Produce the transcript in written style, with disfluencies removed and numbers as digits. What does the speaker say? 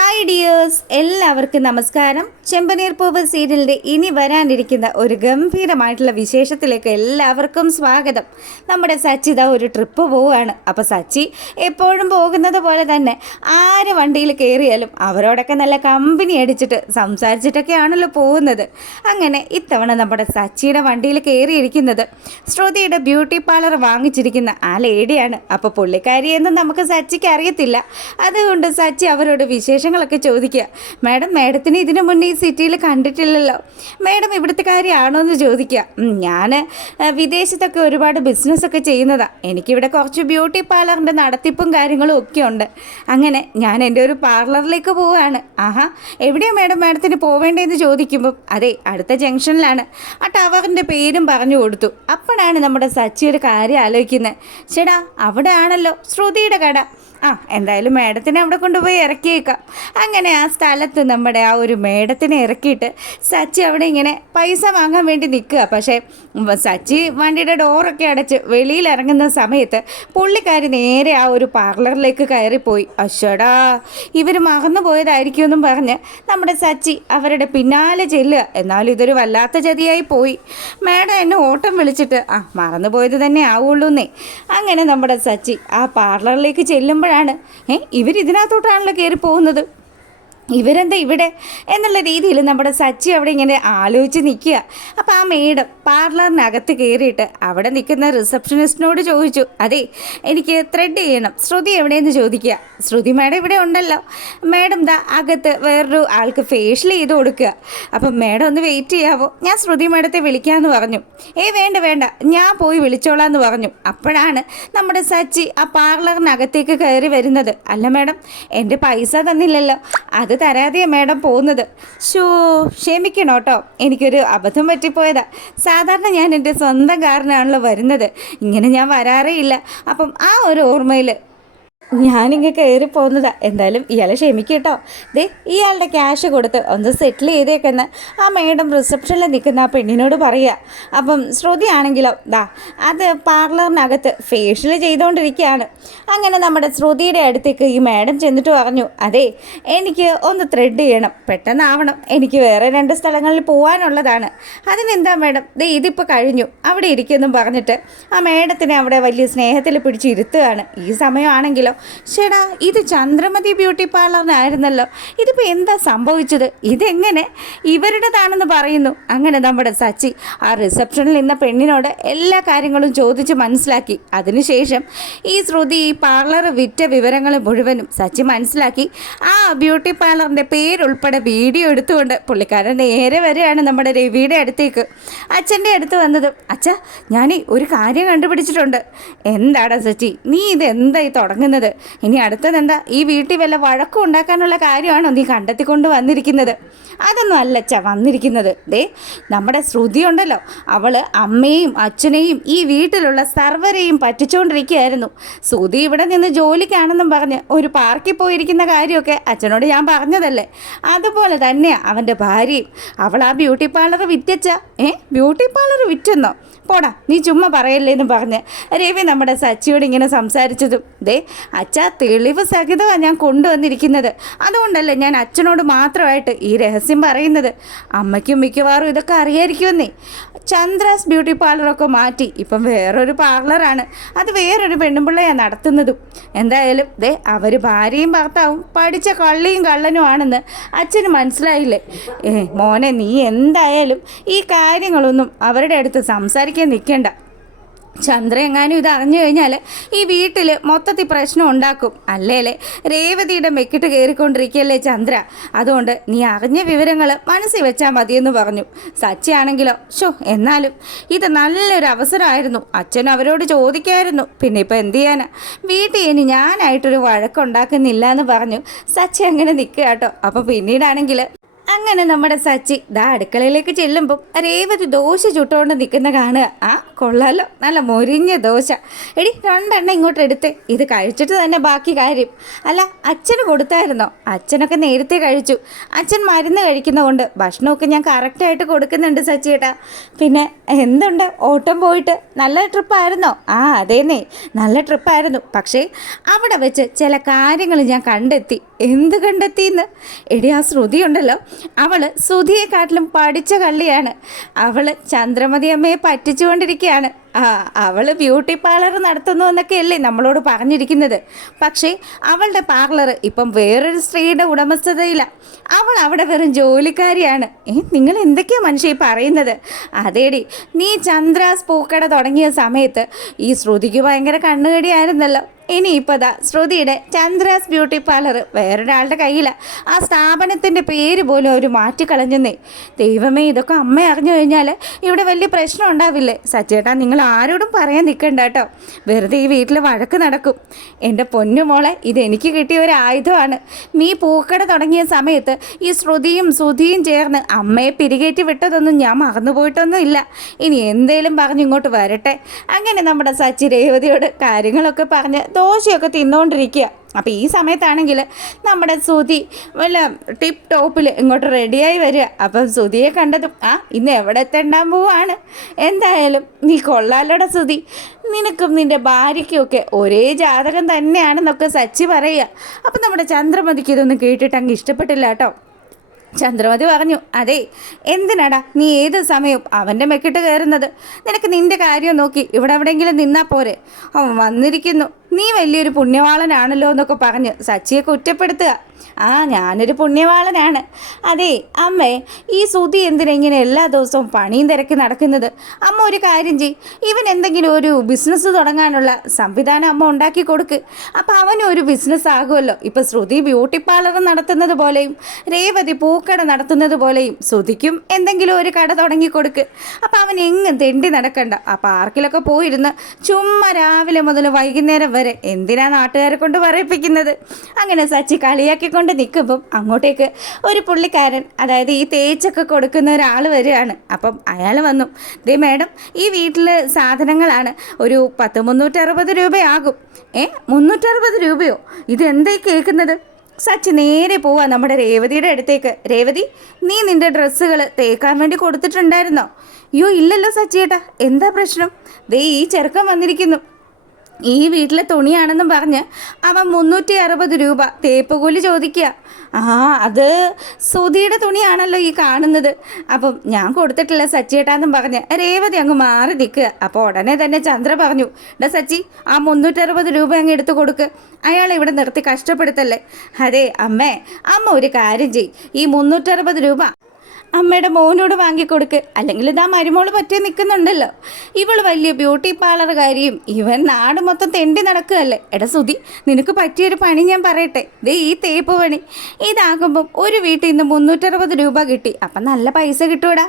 Hi dears, എല്ലാവർക്കും നമസ്കാരം. ചെമ്പനീർ പൂവ് സീരിയലിൻ്റെ ഇനി വരാനിരിക്കുന്ന ഒരു ഗംഭീരമായിട്ടുള്ള വിശേഷത്തിലേക്ക് എല്ലാവർക്കും സ്വാഗതം. നമ്മുടെ സച്ചിത ഒരു ട്രിപ്പ് പോവുകയാണ്. അപ്പോൾ സച്ചി എപ്പോഴും പോകുന്നത് പോലെ തന്നെ ആര് വണ്ടിയിൽ കയറിയാലും അവരോടൊക്കെ നല്ല കമ്പനി അടിച്ചിട്ട് സംസാരിച്ചിട്ടൊക്കെയാണല്ലോ പോകുന്നത്. അങ്ങനെ ഇത്തവണ നമ്മുടെ സച്ചിയുടെ വണ്ടിയിൽ കയറിയിരിക്കുന്നത് ശ്രുതിയുടെ ബ്യൂട്ടി പാർലർ വാങ്ങിച്ചിരിക്കുന്ന ആ ലേഡിയാണ്. അപ്പോൾ പുള്ളിക്കാരിയെന്നും നമുക്ക് സച്ചിക്ക് അറിയത്തില്ല. അതുകൊണ്ട് സച്ചി അവരോട് വിശേഷങ്ങളൊക്കെ ചോദിക്കുക. മാഡത്തിന് ഇതിനു മുന്നേ ഈ സിറ്റിയിൽ കണ്ടിട്ടില്ലല്ലോ, മാഡം ഇവിടുത്തെ കാര്യമാണോ എന്ന് ചോദിക്കുക. ഞാൻ വിദേശത്തൊക്കെ ഒരുപാട് ബിസിനസ്സൊക്കെ ചെയ്യുന്നതാണ്, എനിക്കിവിടെ കുറച്ച് ബ്യൂട്ടി പാർലറിൻ്റെ നടത്തിപ്പും കാര്യങ്ങളും ഒക്കെ ഉണ്ട്. അങ്ങനെ ഞാൻ എൻ്റെ ഒരു പാർലറിലേക്ക് പോവുകയാണ്. ആഹാ, എവിടെയാണ് മാഡത്തിന് പോവേണ്ടതെന്ന് ചോദിക്കുമ്പം അതെ അടുത്ത ജംഗ്ഷനിലാണ്. ആ ടവറിൻ്റെ പേരും പറഞ്ഞു കൊടുത്തു. അപ്പോഴാണ് നമ്മുടെ സച്ചി ഒരു കാര്യം ആലോചിക്കുന്നത്. ചേടാ, അവിടെ ആണല്ലോ ശ്രുതിയുടെ കട. എന്തായാലും മേഡത്തിനെ അവിടെ കൊണ്ടുപോയി ഇറക്കിയേക്കാം. അങ്ങനെ ആ സ്ഥലത്ത് നമ്മുടെ ആ ഒരു മേഡത്തിനെ ഇറക്കിയിട്ട് സച്ചി അവിടെ ഇങ്ങനെ പൈസ വാങ്ങാൻ വേണ്ടി നിൽക്കുക. പക്ഷേ സച്ചി വണ്ടിയുടെ ഡോറൊക്കെ അടച്ച് വെളിയിൽ ഇറങ്ങുന്ന സമയത്ത് പുള്ളിക്കാരി നേരെ ആ ഒരു പാർലറിലേക്ക് കയറിപ്പോയി. അശ്വടാ, ഇവർ മറന്നു പോയതായിരിക്കുമെന്നും പറഞ്ഞ് നമ്മുടെ സച്ചി അവരുടെ പിന്നാലെ ചെല്ലുക. എന്നാലും ഇതൊരു വല്ലാത്ത ചതിയായി പോയി. മേഡം എന്നെ ഓട്ടം വിളിച്ചിട്ട് മറന്നു പോയത് തന്നെ ആവുള്ളൂന്നേ. അങ്ങനെ നമ്മുടെ സച്ചി ആ പാർലറിലേക്ക് ചെല്ലുമ്പോൾ ഇവരിതിനകത്തോട്ടാണല്ലോ കയറി പോകുന്നത്, ഇവരെന്താ ഇവിടെ എന്നുള്ള രീതിയിൽ നമ്മുടെ സച്ചി അവിടെ ഇങ്ങനെ ആലോചിച്ച് നിൽക്കുക. അപ്പോൾ ആ മേഡം പാർലറിനകത്ത് കയറിയിട്ട് അവിടെ നിൽക്കുന്ന റിസപ്ഷനിസ്റ്റിനോട് ചോദിച്ചു, അതെ എനിക്ക് ത്രെഡ് ചെയ്യണം, ശ്രുതി എവിടെയെന്ന് ചോദിക്കുക. ശ്രുതി മേഡം ഇവിടെ ഉണ്ടല്ലോ. മേഡം ദാ അകത്ത് വേറൊരു ആൾക്ക് ഫേഷ്യൽ ചെയ്ത് കൊടുക്കുക. അപ്പം മേഡം ഒന്ന് വെയിറ്റ് ചെയ്യാവോ, ഞാൻ ശ്രുതി മേഡത്തെ വിളിക്കാമെന്ന് പറഞ്ഞു. വേണ്ട ഞാൻ പോയി വിളിച്ചോളാന്ന് പറഞ്ഞു. അപ്പോഴാണ് നമ്മുടെ സച്ചി ആ പാർലറിനകത്തേക്ക് കയറി വരുന്നത്. അല്ല മേഡം, എൻ്റെ പൈസ തന്നില്ലല്ലോ, അത് തരാതെയാ മേഡം പോകുന്നത്. ക്ഷമിക്കണം കേട്ടോ, എനിക്കൊരു അബദ്ധം പറ്റിപ്പോയതാ. സാധാരണ ഞാൻ എൻ്റെ സ്വന്തം കാറിനാണല്ലോ വരുന്നത്, ഇങ്ങനെ ഞാൻ വരാറേ ഇല്ല. അപ്പം ആ ഒരു ഓർമ്മയിൽ ഞാനിങ്ങനെ കയറി പോകുന്നതാ. എന്തായാലും ഇയാളെ ക്ഷമിക്കട്ടോ. ഇയാളുടെ ക്യാഷ് കൊടുത്ത് ഒന്ന് സെറ്റിൽ ചെയ്തേക്കെന്ന് ആ മേഡം റിസപ്ഷനിൽ നിൽക്കുന്ന ആ പെണ്ണിനോട് പറയുക. അപ്പം ശ്രുതി ആണെങ്കിലോ അത് പാർലറിനകത്ത് ഫേഷ്യൽ ചെയ്തുകൊണ്ടിരിക്കുകയാണ്. അങ്ങനെ നമ്മുടെ ശ്രുതിയുടെ അടുത്തേക്ക് ഈ മേഡം ചെന്നിട്ട് പറഞ്ഞു, അതെ എനിക്ക് ഒന്ന് ത്രെഡ് ചെയ്യണം, പെട്ടെന്നാവണം, എനിക്ക് വേറെ 2 സ്ഥലങ്ങളിൽ പോകാനുള്ളതാണ്. അതിനെന്താ മേഡം, ഇതിപ്പോൾ കഴിഞ്ഞു, അവിടെ ഇരിക്കുമെന്നും പറഞ്ഞിട്ട് ആ മേഡത്തിനെ അവിടെ വലിയ സ്നേഹത്തിൽ പിടിച്ചിരുത്തുകയാണ്. ഈ സമയമാണെങ്കിലോ, ചേടാ ഇത് ചന്ദ്രമതി ബ്യൂട്ടി പാർലറിനായിരുന്നല്ലോ, ഇതിപ്പോൾ എന്താ സംഭവിച്ചത്, ഇതെങ്ങനെ ഇവരുടേതാണെന്ന് പറയുന്നു. അങ്ങനെ നമ്മുടെ സച്ചി ആ റിസപ്ഷനിൽ നിന്ന പെണ്ണിനോട് എല്ലാ കാര്യങ്ങളും ചോദിച്ച് മനസ്സിലാക്കി. അതിനുശേഷം ഈ ശ്രുതി ഈ പാർലർ വിറ്റ വിവരങ്ങൾ മുഴുവനും സച്ചി മനസ്സിലാക്കി. ആ ബ്യൂട്ടി പാർലറിൻ്റെ പേരുൾപ്പെടെ വീഡിയോ എടുത്തുകൊണ്ട് പുള്ളിക്കാരൻ നേരെ വരികയാണ് നമ്മുടെ രവിയുടെ അടുത്തേക്ക്. അച്ഛൻ്റെ അടുത്ത് വന്നത്, അച്ഛാ ഞാൻ ഒരു കാര്യം കണ്ടുപിടിച്ചിട്ടുണ്ട്. എന്താടാ സച്ചി, നീ ഇതെന്തായി തുടങ്ങുന്നത്? ഇനി അടുത്തതെന്താ, ഈ വീട്ടിൽ വല്ല വഴക്കം ഉണ്ടാക്കാനുള്ള കാര്യമാണോ നീ കണ്ടെത്തിക്കൊണ്ട് വന്നിരിക്കുന്നത്? അതൊന്നും അല്ലച്ച വന്നിരിക്കുന്നത്. നമ്മുടെ ശ്രുതി ഉണ്ടല്ലോ, അവൾ അമ്മയും അച്ഛനെയും ഈ വീട്ടിലുള്ള സർവരെയും പറ്റിച്ചുകൊണ്ടിരിക്കുകയായിരുന്നു. ശ്രുതി ഇവിടെ നിന്ന് ജോലിക്കാണെന്നും പറഞ്ഞ് ഒരു പാർക്കിൽ പോയിരിക്കുന്ന കാര്യമൊക്കെ അച്ഛനോട് ഞാൻ പറഞ്ഞതല്ലേ, അതുപോലെ തന്നെയാണ് അവൻ്റെ ഭാര്യയും. അവൾ ആ ബ്യൂട്ടി പാർലർ വിറ്റച്ച ബ്യൂട്ടി പാർലർ വിറ്റെന്നോ, പോടാ നീ ചുമ്മാ പറയല്ലേന്ന് പറഞ്ഞ് രവി നമ്മുടെ സച്ചിയോട് ഇങ്ങനെ സംസാരിച്ചതും, അച്ഛാ തെളിവ് സഹിതമാണ് ഞാൻ കൊണ്ടുവന്നിരിക്കുന്നത്, അതുകൊണ്ടല്ലേ ഞാൻ അച്ഛനോട് മാത്രമായിട്ട് ഈ രഹസ്യം പറയുന്നത്. അമ്മയ്ക്കും മിക്കവാറും ഇതൊക്കെ അറിയായിരിക്കുമെന്നേ. ചന്ദ്രാസ് ബ്യൂട്ടി പാർലറൊക്കെ മാറ്റി ഇപ്പം വേറൊരു പാർലറാണ്, അത് വേറൊരു പെണ്ണുപിള്ളയാണ് നടത്തുന്നതും. എന്തായാലും അവർ ഭാര്യയും ഭർത്താവും പഠിച്ച കള്ളിയും കള്ളനും ആണെന്ന് അച്ഛന് മനസ്സിലായില്ലേ. മോനെ നീ എന്തായാലും ഈ കാര്യങ്ങളൊന്നും അവരുടെ അടുത്ത് സംസാരിക്കാൻ നിൽക്കേണ്ട. ചന്ദ്ര എങ്ങാനും ഇത് അറിഞ്ഞു കഴിഞ്ഞാൽ ഈ വീട്ടിൽ മൊത്തത്തിൽ പ്രശ്നം ഉണ്ടാക്കും. അല്ലേലേ രേവതിയുടെ മെക്കിട്ട് കയറിക്കൊണ്ടിരിക്കുകയല്ലേ ചന്ദ്ര, അതുകൊണ്ട് നീ അറിഞ്ഞ വിവരങ്ങൾ മനസ്സിൽ വെച്ചാൽ മതിയെന്ന് പറഞ്ഞു. സച്ചി ആണെങ്കിലോ, എന്നാലും ഇത് നല്ലൊരു അവസരമായിരുന്നു, അച്ഛൻ അവരോട് ചോദിക്കായിരുന്നു, പിന്നെ ഇപ്പം എന്ത് ചെയ്യാനാ, വീട്ടിൽ ഇനി ഞാനായിട്ടൊരു വഴക്കുണ്ടാക്കുന്നില്ല എന്ന് പറഞ്ഞു സച്ചി അങ്ങനെ നിൽക്കുക കേട്ടോ. അപ്പോൾ പിന്നീടാണെങ്കിൽ അങ്ങനെ നമ്മുടെ സച്ചി അടുക്കളയിലേക്ക് ചെല്ലുമ്പം രേവതി ദോശ ചുട്ടുകൊണ്ട് നിൽക്കുന്ന കാണുക. ആ കൊള്ളാലോ, നല്ല മൊരിഞ്ഞ ദോശ. എടി 2 എണ്ണം ഇങ്ങോട്ട് എടുത്തേ, ഇത് കഴിച്ചിട്ട് തന്നെ ബാക്കി കാര്യം. അല്ല, അച്ഛന് കൊടുത്തായിരുന്നോ? അച്ഛനൊക്കെ നേരത്തെ കഴിച്ചു. അച്ഛൻ മരുന്ന് കഴിക്കുന്നതുകൊണ്ട് ഭക്ഷണമൊക്കെ ഞാൻ കറക്റ്റായിട്ട് കൊടുക്കുന്നുണ്ട് സച്ചിയേട്ടാ. പിന്നെ എന്തുണ്ട്, ഓട്ടം പോയിട്ട് നല്ല ട്രിപ്പായിരുന്നോ? ആ അതേന്നേ, നല്ല ട്രിപ്പായിരുന്നു. പക്ഷേ അവിടെ വെച്ച് ചില കാര്യങ്ങൾ ഞാൻ കണ്ടെത്തി. എന്ത് കണ്ടെത്തിയെന്ന്? എടി, ആ ശ്രുതി ഉണ്ടല്ലോ, അവൾ ശ്രുതിയെക്കാട്ടിലും പഠിച്ച കള്ളിയാണ്. അവൾ ചന്ദ്രമതി അമ്മയെ പറ്റിച്ചുകൊണ്ടിരിക്കുകയാണ്. അവൾ ബ്യൂട്ടി പാർലർ നടത്തുന്നു എന്നൊക്കെയല്ലേ നമ്മളോട് പറഞ്ഞിരിക്കുന്നത്. പക്ഷേ അവളുടെ പാർലർ ഇപ്പം വേറൊരു സ്ത്രീയുടെ ഉടമസ്ഥതയിലാണ്. അവൾ അവിടെ വെറും ജോലിക്കാരിയാണ്. നിങ്ങൾ എന്തൊക്കെയാണ് മനുഷ്യ പറയുന്നത്? അതേടി, നീ ചന്ദ്രാസ് പൂക്കട തുടങ്ങിയ സമയത്ത് ഈ ശ്രുതിക്ക് ഭയങ്കര കണ്ണുകടിയായിരുന്നല്ലോ. ഇനിയിപ്പോൾ ശ്രുതിയുടെ ചന്ദ്രാസ് ബ്യൂട്ടി പാർലർ വേറൊരാളുടെ കയ്യിലാണ്. ആ സ്ഥാപനത്തിൻ്റെ പേര് പോലും അവർ മാറ്റിക്കളഞ്ഞെന്നേ. ദൈവമേ, ഇതൊക്കെ അമ്മ അറിഞ്ഞു കഴിഞ്ഞാൽ ഇവിടെ വലിയ പ്രശ്നം ഉണ്ടാവില്ലേ? സച്ചേട്ടാ, നിങ്ങൾ ആരോടും പറയാൻ നിൽക്കണ്ട കേട്ടോ. വെറുതെ ഈ വീട്ടിൽ വഴക്ക് നടക്കും. എൻ്റെ പൊന്നുമോളെ, ഇതെനിക്ക് കിട്ടിയ ഒരു ആയുധമാണ്. നീ പൂക്കട തുടങ്ങിയ സമയത്ത് ഈ ശ്രുതിയും സുധിയും ചേർന്ന് അമ്മയെ പിരികേറ്റി വിട്ടതൊന്നും ഞാൻ മറന്നുപോയിട്ടൊന്നും ഇല്ല. ഇനി എന്തേലും പറഞ്ഞ് ഇങ്ങോട്ട് വരട്ടെ. അങ്ങനെ നമ്മുടെ സച്ചി രേവതിയോട് കാര്യങ്ങളൊക്കെ പറഞ്ഞ് ദോശയൊക്കെ തിന്നുകൊണ്ടിരിക്കുക. അപ്പോൾ ഈ സമയത്താണെങ്കിൽ നമ്മുടെ സുധി വല്ല ടിപ്പ് ടോപ്പിൽ ഇങ്ങോട്ട് റെഡിയായി വരിക. അപ്പം സുധിയെ കണ്ടതും ഇന്ന് എവിടെ എത്തേണ്ടാൻ പോവാണ്. എന്തായാലും നീ കൊള്ളാലോടെ സുധി, നിനക്കും നിൻ്റെ ഭാര്യയ്ക്കുമൊക്കെ ഒരേ ജാതകം തന്നെയാണെന്നൊക്കെ സച്ചി പറയുക. അപ്പം നമ്മുടെ ചന്ദ്രമതിക്ക് ഇതൊന്നും കേട്ടിട്ട് അങ്ങ് ഇഷ്ടപ്പെട്ടില്ല കേട്ടോ. ചന്ദ്രമതി പറഞ്ഞു, അതെ, എന്തിനാടാ നീ ഏത് സമയവും അവൻ്റെ മെക്കിട്ട് കയറുന്നത്? നിനക്ക് നിൻ്റെ കാര്യം നോക്കി ഇവിടെ എവിടെയെങ്കിലും നിന്നാൽ പോരെ. അവൻ വന്നിരിക്കുന്നു, നീ വലിയൊരു പുണ്യവാളനാണല്ലോ എന്നൊക്കെ പറഞ്ഞ് സച്ചിയെ കുറ്റപ്പെടുത്തുക. ഞാനൊരു പുണ്യവാളനാണ്. അതെ അമ്മേ, ഈ സുധി എന്തിനാ ഇങ്ങനെ എല്ലാ ദിവസവും പണിയും തിരക്കി നടക്കുന്നത്? അമ്മ ഒരു കാര്യം ചെയ്യ്, ഇവൻ എന്തെങ്കിലും ഒരു ബിസിനസ് തുടങ്ങാനുള്ള സംവിധാനം അമ്മ ഉണ്ടാക്കി കൊടുക്ക്. അപ്പം അവനും ഒരു ബിസിനസ് ആകുമല്ലോ. ഇപ്പം ശ്രുതി ബ്യൂട്ടി പാർലർ നടത്തുന്നത് പോലെയും രേവതി പൂക്കട നടത്തുന്നത് പോലെയും ശ്രുതിക്കും എന്തെങ്കിലും ഒരു കട തുടങ്ങി കൊടുക്ക്. അപ്പം അവൻ എങ്ങും തെണ്ടി നടക്കണ്ട. ആ പാർക്കിലൊക്കെ പോയിരുന്ന് ചുമ്മാ രാവിലെ മുതൽ വൈകുന്നേരം വരെ എന്തിനാ നാട്ടുകാരെ കൊണ്ട് പറയിപ്പിക്കുന്നത്? അങ്ങനെ സച്ചി കളിയാക്കിക്കൊണ്ട് നിൽക്കുമ്പം അങ്ങോട്ടേക്ക് ഒരു പുള്ളിക്കാരൻ, അതായത് ഈ തേച്ചൊക്കെ കൊടുക്കുന്ന ഒരാൾ വരികയാണ്. അപ്പം അയാൾ വന്നു, ദേ മേഡം, ഈ വീട്ടിൽ സാധനങ്ങളാണ്, ഒരു 360 രൂപയാകും. 360 രൂപയോ? ഇതെന്തായി കേൾക്കുന്നത്? സച്ചി നേരെ പോവാ നമ്മുടെ രേവതിയുടെ അടുത്തേക്ക്. രേവതി, നീ നിൻ്റെ ഡ്രസ്സുകൾ തേക്കാൻ വേണ്ടി കൊടുത്തിട്ടുണ്ടായിരുന്നോ? അയ്യോ ഇല്ലല്ലോ സച്ചിയേട്ടാ, എന്താ പ്രശ്നം? ദേ ഈ ചെറുക്കൻ വന്നിരിക്കുന്നു. ഈ വീട്ടിലെ തുണിയാണെന്നും പറഞ്ഞ് അവൻ 360 രൂപ തേപ്പ് കൂലി ചോദിക്കുക. അത് സുധിയുടെ തുണിയാണല്ലോ ഈ കാണുന്നത്. അപ്പം ഞാൻ കൊടുത്തിട്ടില്ല സച്ചിയേട്ടാന്നും പറഞ്ഞ് രേവതി അങ്ങ് മാറി നിൽക്കുക. അപ്പോൾ ഉടനെ തന്നെ ചന്ദ്ര പറഞ്ഞു, സച്ചി, ആ 360 രൂപ അങ്ങ് എടുത്തു കൊടുക്ക്. അയാളെ ഇവിടെ നിർത്തി കഷ്ടപ്പെടുത്തല്ലേ. അതെ അമ്മേ, അമ്മ ഒരു കാര്യം ചെയ്യ്, ഈ 360 രൂപ അമ്മയുടെ മോനോട് വാങ്ങിക്കൊടുക്ക്. അല്ലെങ്കിൽ ഇതാ മരുമോള് പറ്റി നിൽക്കുന്നുണ്ടല്ലോ, ഇവൾ വലിയ ബ്യൂട്ടി പാർലറുകാരിയും ഇവൻ നാട് മൊത്തം തെണ്ടി നടക്കുകയല്ലേ. എടാ സുധി, നിനക്ക് പറ്റിയൊരു പണി ഞാൻ പറയട്ടെ. ദേ ഈ തേപ്പ് പണി ഇതാകുമ്പം ഒരു വീട്ടിൽ നിന്ന് 360 രൂപ കിട്ടി. അപ്പം നല്ല പൈസ കിട്ടൂടാ.